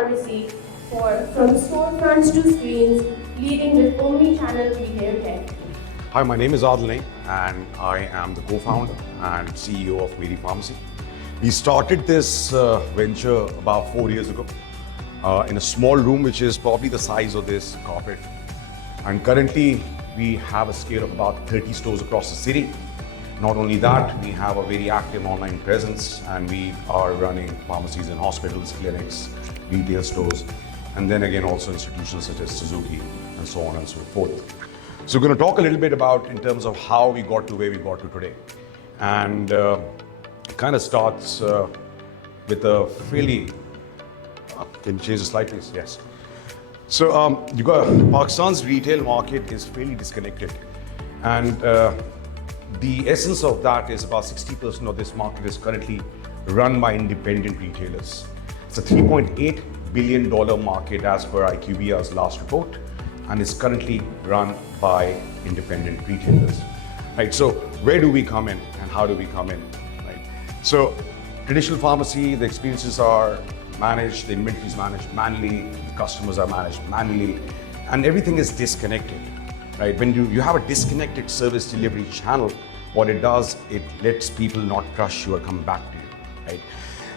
Pharmacy for from storefronts to screens, leading with omni-channel retail tech. Hi, my name is Adil Naeem and I am the co-founder and CEO of Meri Pharmacy. We started this venture about 4 years ago in a small room which is probably the size of this carpet. And currently we have a scale of about 30 stores across the city. Not only that, we have a very active online presence and we are running pharmacies in hospitals, clinics, retail stores, and then again also institutions such as Suzuki and so on and so forth. So we're going to talk a little bit about in terms of how we got to where we got to today. And it kind of starts with a fairly, can you change the slide please? Yes. So you got Pakistan's retail market is fairly disconnected. And the essence of that is about 60% of this market is currently run by independent retailers. It's a $3.8 billion market as per IQVIA's last report, and is currently run by independent retailers. Right, so where do we come in and how do we come in? Right, so traditional pharmacy, the experiences are managed, the inventory is managed manually, the customers are managed manually, and everything is disconnected. Right, when you have a disconnected service delivery channel, what it does, it lets people not trust you or come back to you. Right,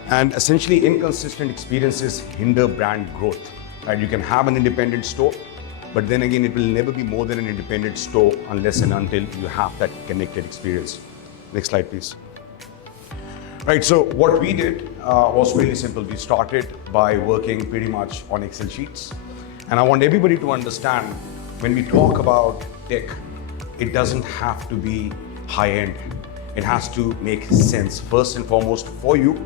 and essentially inconsistent experiences hinder brand growth. Right, you can have an independent store, but then again, it will never be more than an independent store unless and until you have that connected experience. Next slide, please. Right, so what we did was really simple. We started by working pretty much on Excel sheets. And I want everybody to understand, when we talk about tech, it doesn't have to be high-end. It has to make sense, first and foremost, for you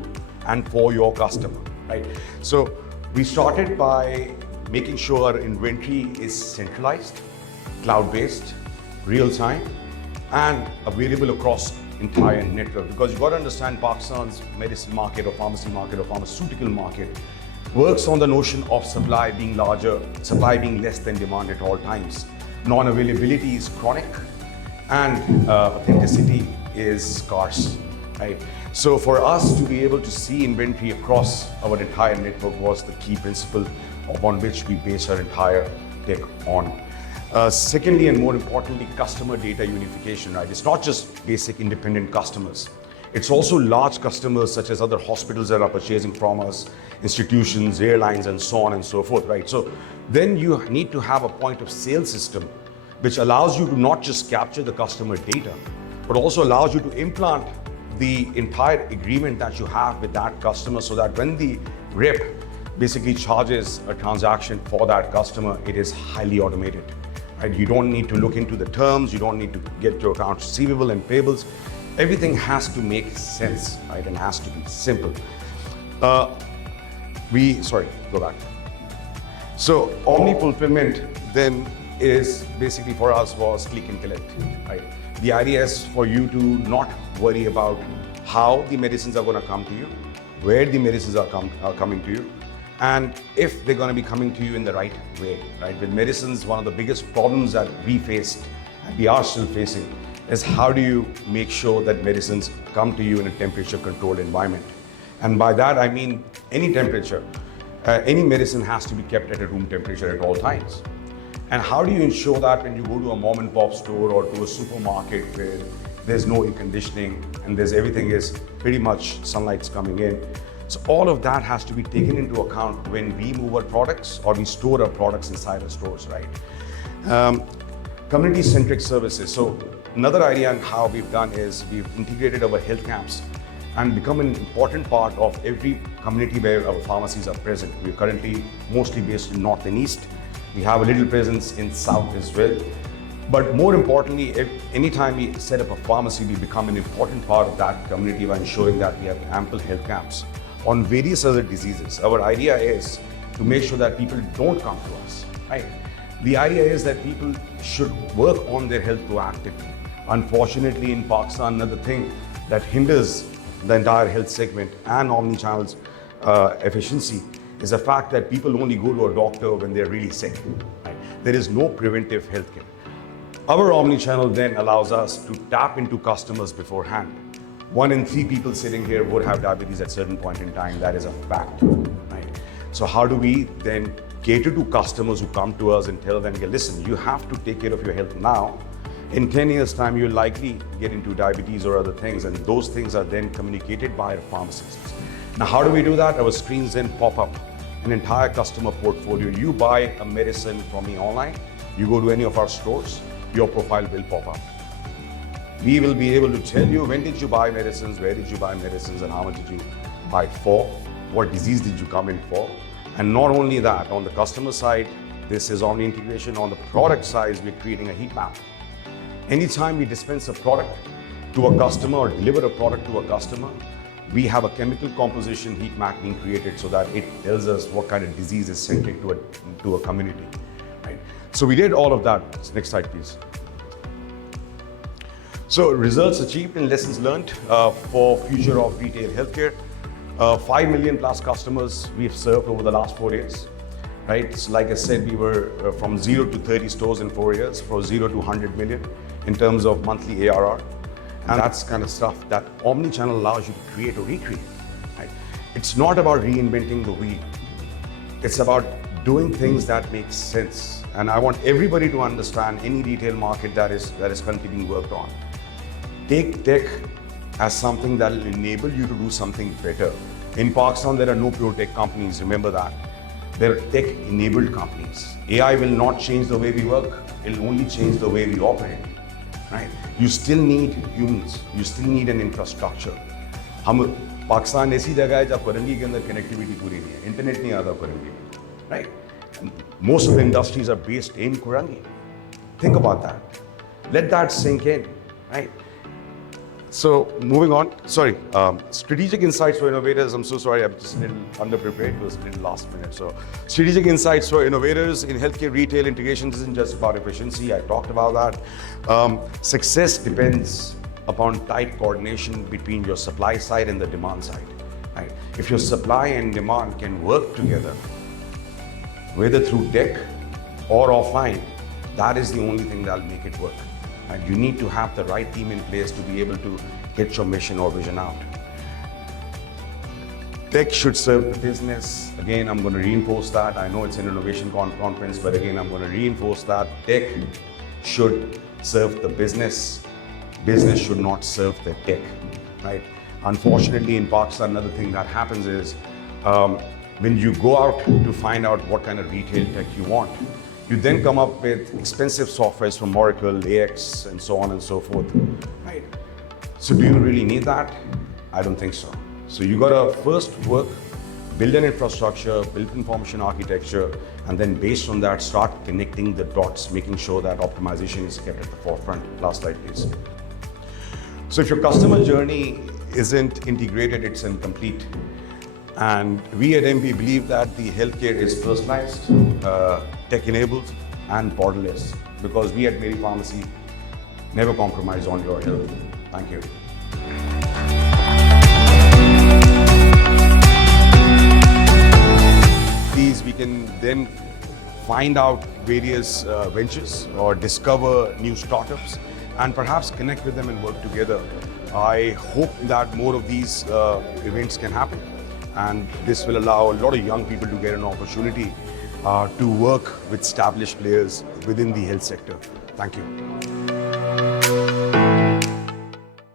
and for your customer, right? So we started by making sure our inventory is centralized, cloud-based, real-time, and available across entire network. Because you've got to understand, Pakistan's medicine market or pharmacy market or pharmaceutical market works on the notion of supply being larger, supply being less than demand at all times. Non-availability is chronic and authenticity is scarce, right? So for us to be able to see inventory across our entire network was the key principle upon which we base our entire tech on. Secondly, and more importantly, customer data unification, right? It's not just basic independent customers. It's also large customers such as other hospitals that are purchasing from us, institutions, airlines, and so on and so forth, right? So then you need to have a point of sale system which allows you to not just capture the customer data, but also allows you to implant the entire agreement that you have with that customer, so that when the rep basically charges a transaction for that customer, it is highly automated. Right? You don't need to look into the terms, you don't need to get your accounts receivable and payables. Everything has to make sense, right? And has to be simple. Go back. So omni-fulfillment then is basically for us was click and collect, right? The idea is for you to not worry about how the medicines are going to come to you, where the medicines are coming to you, and if they're going to be coming to you in the right way, right? With medicines, one of the biggest problems that we faced and we are still facing is how do you make sure that medicines come to you in a temperature controlled environment? And by that, I mean any temperature. Any medicine has to be kept at a room temperature at all times. And how do you ensure that when you go to a mom and pop store or to a supermarket where there's no air conditioning and everything is pretty much sunlight's coming in? So all of that has to be taken into account when we move our products or we store our products inside our stores, right? Community-centric services. So another idea on how we've done is we've integrated our health camps and become an important part of every community where our pharmacies are present. We're currently mostly based in North and East. We have a little presence in South as well. But more importantly, anytime we set up a pharmacy, we become an important part of that community by ensuring that we have ample health camps on various other diseases. Our idea is to make sure that people don't come to us, right? The idea is that people should work on their health proactively. Unfortunately, in Pakistan, another thing that hinders the entire health segment and omni-channel's efficiency is the fact that people only go to a doctor when they're really sick, right? There is no preventive healthcare. Our omni-channel then allows us to tap into customers beforehand. 1 in 3 people sitting here would have diabetes at a certain point in time. That is a fact, right? So how do we then cater to customers who come to us and tell them, "Okay, listen, you have to take care of your health now. In 10 years' time, you'll likely get into diabetes or other things," and those things are then communicated by our pharmacists. Now, how do we do that? Our screens then pop up an entire customer portfolio. You buy a medicine from me online, you go to any of our stores, your profile will pop up. We will be able to tell you when did you buy medicines, where did you buy medicines, and how much did you buy it for, what disease did you come in for. And not only that, on the customer side, this is omni integration. On the product side, we're creating a heat map. Anytime we dispense a product to a customer or deliver a product to a customer, we have a chemical composition heat map being created so that it tells us what kind of disease is centric to a community. Right? So we did all of that. Next slide, please. So results achieved and lessons learned for future of retail healthcare. 5 million plus customers we've served over the last 4 years. Right? So like I said, we were from 0 to 30 stores in 4 years, from 0 to 100 million in terms of monthly ARR. And that's kind of stuff that omni-channel allows you to create or recreate. Right? It's not about reinventing the wheel. It's about doing things that make sense. And I want everybody to understand any retail market that is currently being worked on. Take tech as something that will enable you to do something better. In Pakistan, there are no pure tech companies, remember that. There are tech-enabled companies. AI will not change the way we work, it'll only change the way we operate. Right? You still need humans, you still need an infrastructure. हम पाकिस्तान ऐसी जगह है जहाँ कुरंगी के अंदर connectivity पूरी नहीं है, इंटरनेट नहीं आता कुरंगी में, right? Most of the industries are based in Kurangi. Think about that. Let that sink in, right? So moving on, strategic insights for innovators. I'm so sorry, I'm just a little underprepared. It was a little last minute. So strategic insights for innovators in healthcare retail integrations isn't just about efficiency. I talked about that. Success depends upon tight coordination between your supply side and the demand side. Right? If your supply and demand can work together, whether through tech or offline, that is the only thing that'll make it work. And you need to have the right team in place to be able to get your mission or vision out. Tech should serve the business. Again, I'm going to reinforce that. I know it's an innovation conference, but again, I'm going to reinforce that. Tech should serve the business. Business should not serve the tech, right? Unfortunately, in Pakistan, another thing that happens is when you go out to find out what kind of retail tech you want, you then come up with expensive softwares from Oracle, AX, and so on and so forth, right? So do you really need that? I don't think so. So you gotta first work, build an infrastructure, build information architecture, and then based on that, start connecting the dots, making sure that optimization is kept at the forefront. Last slide, please. So if your customer journey isn't integrated, it's incomplete. And we at MP believe that the healthcare is personalized, tech-enabled, and borderless, because we at Meri Pharmacy never compromise on your health. Thank you. These we can then find out various ventures or discover new startups and perhaps connect with them and work together. I hope that more of these events can happen. And this will allow a lot of young people to get an opportunity to work with established players within the health sector. Thank you.